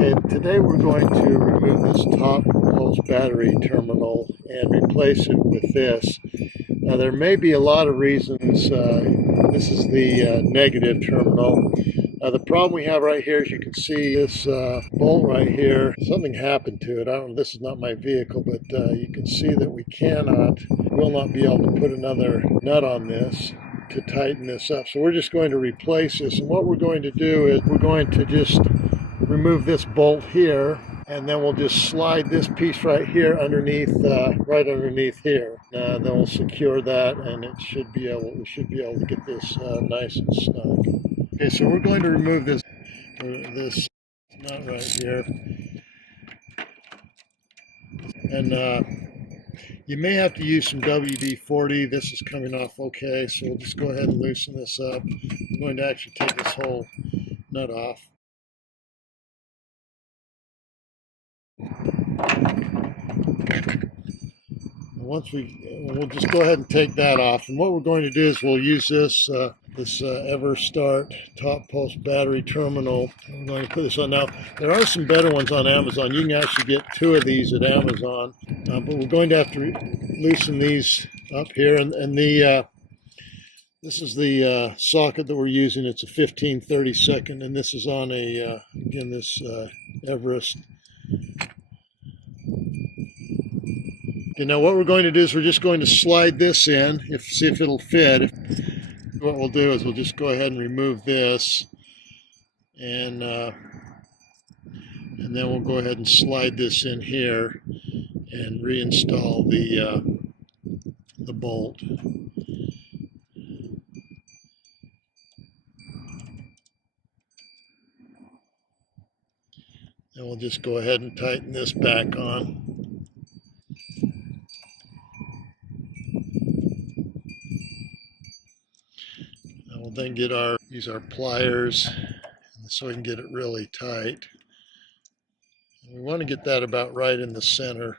Okay, today we're going to remove this top post battery terminal and replace it with this. Now there may be a lot of reasons. This is the negative terminal. The problem we have right here is you can see this bolt right here. Something happened to it. I don't know, this is not my vehicle, but you can see that we will not be able to put another nut on this to tighten this up. So we're just going to replace this. And what we're going to do is we're going to just remove this bolt here, and then we'll just slide this piece right here underneath, right underneath here. Then we'll secure that, and we should be able to get this nice and snug. Okay, so we're going to remove this nut right here, and you may have to use some WD-40. This is coming off okay, so we'll just go ahead and loosen this up. I'm going to actually take this whole nut off. We'll just go ahead and take that off. And what we're going to do is we'll use this EverStart top post battery terminal. I'm going to put this on now. There are some better ones on Amazon. You can actually get 2 of these at Amazon, but we're going to have to loosen these up here. And this is the socket that we're using. It's a 1532nd, and this is on a again this Everest. Okay, now what we're going to do is we're just going to slide this in, see if it'll fit. What we'll do is we'll just go ahead and remove this, and then we'll go ahead and slide this in here and reinstall the bolt. And we'll just go ahead and tighten this back on. We'll then use our pliers so we can get it really tight. And we want to get that about right in the center.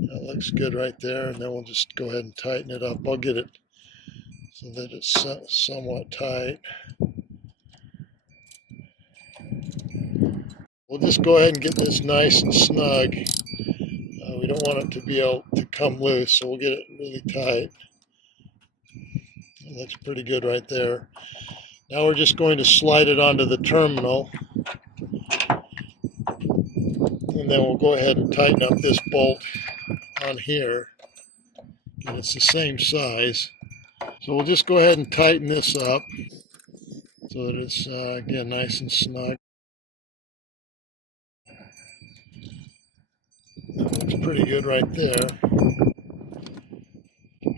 That looks good right there, and then we'll just go ahead and tighten it up. I'll get it so that it's somewhat tight. We'll just go ahead and get this nice and snug. We don't want it to be able to come loose, so we'll get it really tight. That looks pretty good right there. Now we're just going to slide it onto the terminal, and then we'll go ahead and tighten up this bolt on here, and it's the same size. So we'll just go ahead and tighten this up so that it's again nice and snug. That looks pretty good right there.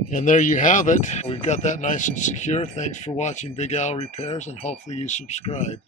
And there you have it. We've got that nice and secure. Thanks for watching Big Al Repairs, and hopefully you subscribe.